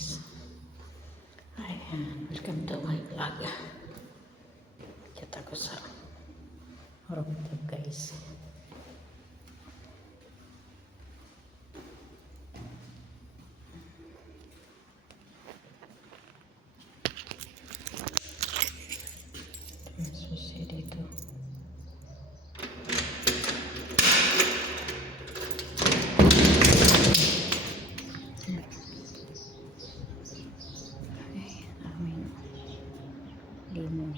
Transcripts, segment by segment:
guys. Ayan, welcome to my vlog. Kita ko sa rooftop guys. Susi dito. Limon.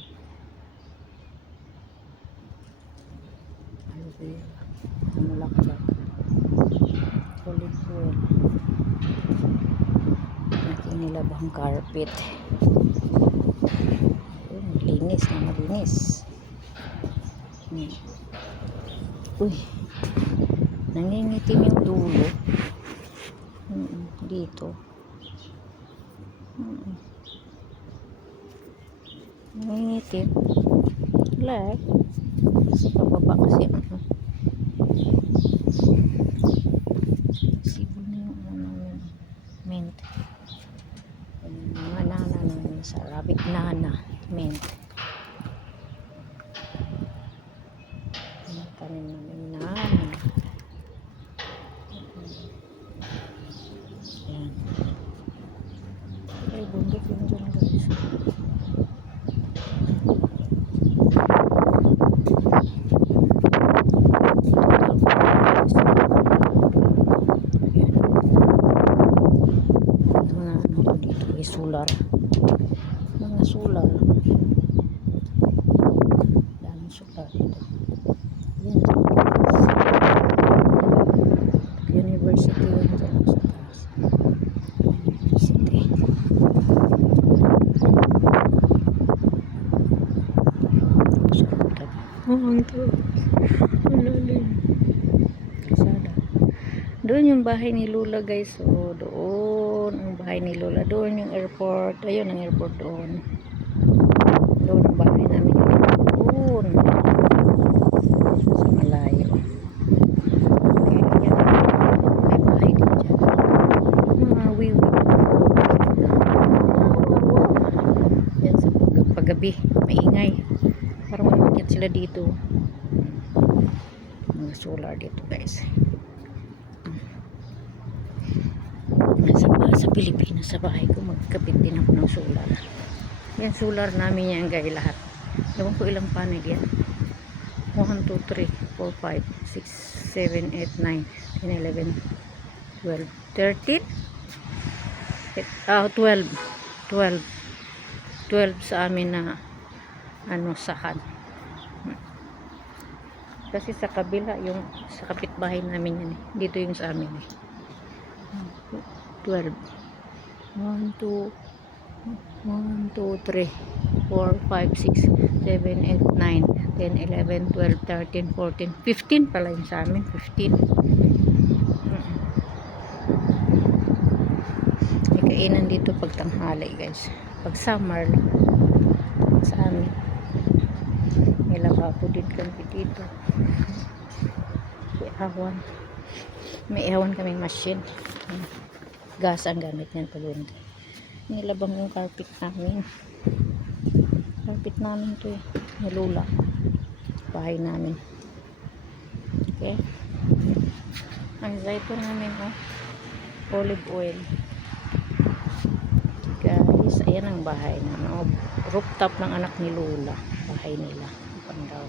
Mulak-lak. Solid fuel. Nakinilabang carpet. Malinis na malinis. Uy. Nangingitim yung dulo. Dito. Nangingitim. Wala eh. Sa pababa kasi sibo na yung mint. Mga nana namin sa Arabic nana mint. Ang tanim namin nana. Ayan. Ay, bundok yun dyan guys. Solar, mga solar, daming solar dito. Yan, university yun dyan sa taas. University. Ito malalim kasada. Doon yung bahay ni Lola guys. So doon ang bahay ni Lola. Doon yung airport. Ayun ang airport doon. Doon ang bahay namin. Doon. Sa malayo. Okay. Yan. May bahay din dyan. Mga wiwi. Yan sa paggabi. Maingay. Parang mamakit sila dito. Mga solar dito guys. Sa Pilipinas, sa bahay ko magkabit din ako ng solar. Yan solar namin yan guys lahat. Ewan ko ilang panel yan. 1, 2, 3, 4, 5, 6, 7, 8, 9, 10, 11, 12, 13 12 sa amin na sahan. Kasi sa kabila yung sa kapitbahay namin yan eh. Dito yung sa amin eh. 12 1, 2 3 4, 5, 6, 7, 8, 9 10, 11, 12, 13, 14, 15 pala yung sa amin. 15 may kainan dito pag tanghali guys. Pag summer sa amin may lababo din kami dito. May ewan kaming machine. Gas ang gamit niyan pag winter. Nilabang yung carpet namin. Carpet namin to eh. Ni Lola. Bahay namin. Okay. Ang zaytun namin olive oil. Guys, ayan ang bahay namin. Rooftop ng anak ni Lola. Bahay nila. Pandaw.